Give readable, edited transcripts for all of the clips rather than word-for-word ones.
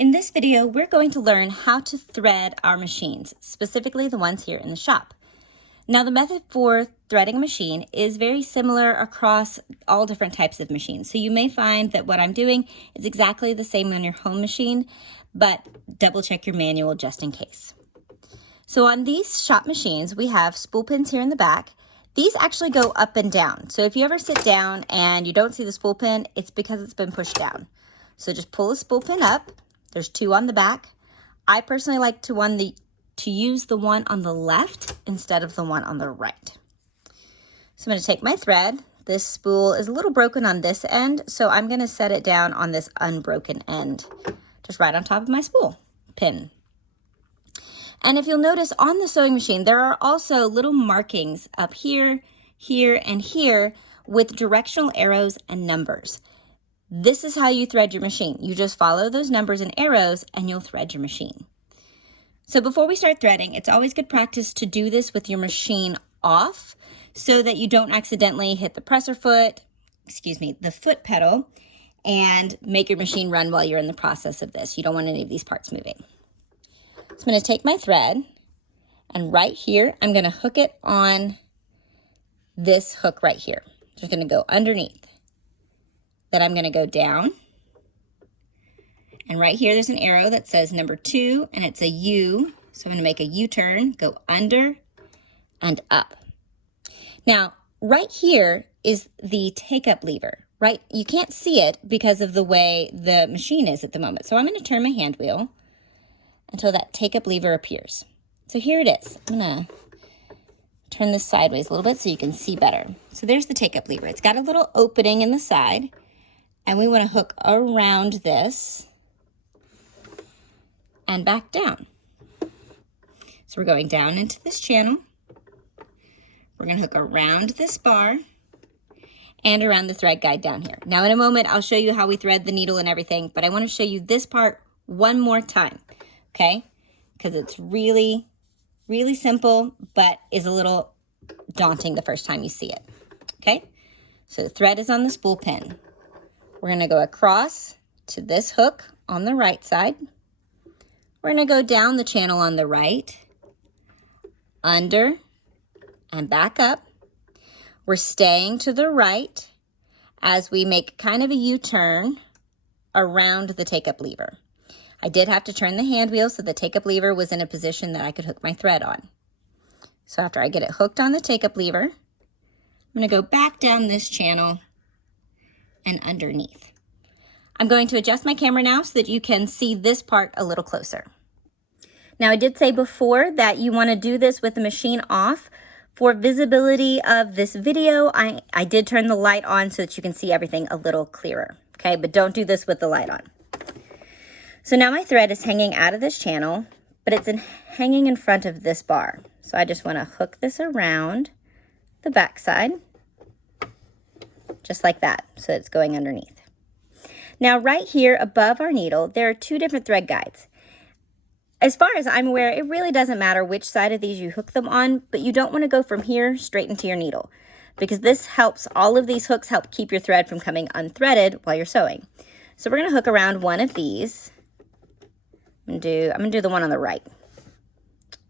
In this video, we're going to learn how to thread our machines, specifically the ones here in the shop. Now, the method for threading a machine is very similar across all different types of machines. So you may find that what I'm doing is exactly the same on your home machine, but double check your manual just in case. So on these shop machines, we have spool pins here in the back. These actually go up and down. So if you ever sit down and you don't see the spool pin, it's because it's been pushed down. So just pull the spool pin up. There's two on the back. I personally like to use the one on the left instead of the one on the right. So I'm going to take my thread. This spool is a little broken on this end, so I'm going to set it down on this unbroken end, just right on top of my spool pin. And if you'll notice on the sewing machine, there are also little markings up here, here, and here with directional arrows and numbers. This is how you thread your machine. You just follow those numbers and arrows and you'll thread your machine. So before we start threading, it's always good practice to do this with your machine off so that you don't accidentally hit the presser foot, the foot pedal, and make your machine run while you're in the process of this. You don't want any of these parts moving. So I'm going to take my thread and right here, I'm going to hook it on this hook right here. Just going to go underneath. Then I'm going to go down. And right here, there's an arrow that says number 2, and it's a U. So I'm going to make a U-turn, go under and up. Now, right here is the take-up lever, right? You can't see it because of the way the machine is at the moment. So I'm going to turn my hand wheel until that take-up lever appears. So here it is. I'm going to turn this sideways a little bit so you can see better. So there's the take-up lever. It's got a little opening in the side. And we want to hook around this and back down. So we're going down into this channel. We're going to hook around this bar and around the thread guide down here. Now in a moment, I'll show you how we thread the needle and everything, but I want to show you this part one more time, okay? Because it's really, really simple, but is a little daunting the first time you see it, okay? So the thread is on the spool pin. We're going to go across to this hook on the right side. We're going to go down the channel on the right, under, and back up. We're staying to the right as we make kind of a U-turn around the take-up lever. I did have to turn the hand wheel so the take-up lever was in a position that I could hook my thread on. So after I get it hooked on the take-up lever, I'm going to go back down this channel and underneath. I'm going to adjust my camera now so that you can see this part a little closer. Now I did say before that you want to do this with the machine off. For visibility of this video, I did turn the light on so that you can see everything a little clearer, okay? But don't do this with the light on. So now my thread is hanging out of this channel, but it's hanging in front of this bar. So I just want to hook this around the back side. Just like that, so it's going underneath. Now right here above our needle, there are 2 different thread guides. As far as I'm aware, it really doesn't matter which side of these you hook them on, but you don't want to go from here straight into your needle because this helps, all of these hooks help keep your thread from coming unthreaded while you're sewing. So we're going to hook around one of these. I'm going to do the one on the right.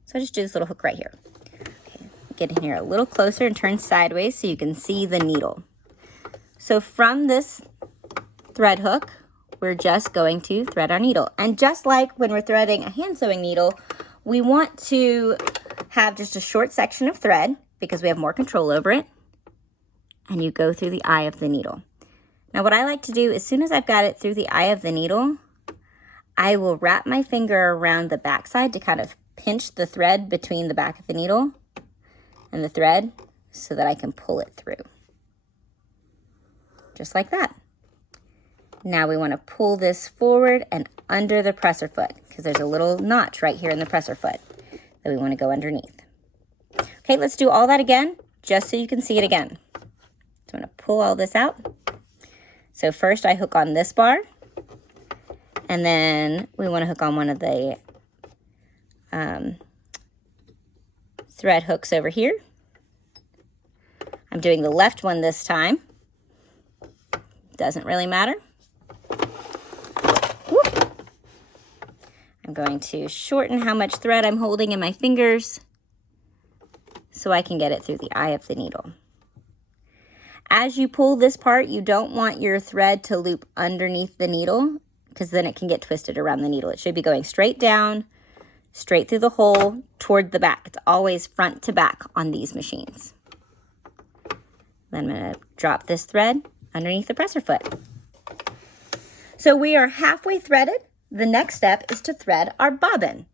So I just do this little hook right here. Okay, get in here a little closer and turn sideways so you can see the needle. So from this thread hook, we're just going to thread our needle. And just like when we're threading a hand sewing needle, we want to have just a short section of thread because we have more control over it. And you go through the eye of the needle. Now what I like to do, as soon as I've got it through the eye of the needle, I will wrap my finger around the back side to kind of pinch the thread between the back of the needle and the thread so that I can pull it through. Just like that. Now we want to pull this forward and under the presser foot because there's a little notch right here in the presser foot that we want to go underneath. Okay, let's do all that again just so you can see it again. So I'm going to pull all this out. So first I hook on this bar and then we want to hook on one of the thread hooks over here. I'm doing the left one this time. Doesn't really matter. Whoop. I'm going to shorten how much thread I'm holding in my fingers so I can get it through the eye of the needle. As you pull this part, you don't want your thread to loop underneath the needle because then it can get twisted around the needle. It should be going straight down, straight through the hole, toward the back. It's always front to back on these machines. Then I'm going to drop this thread underneath the presser foot. So we are halfway threaded. The next step is to thread our bobbin.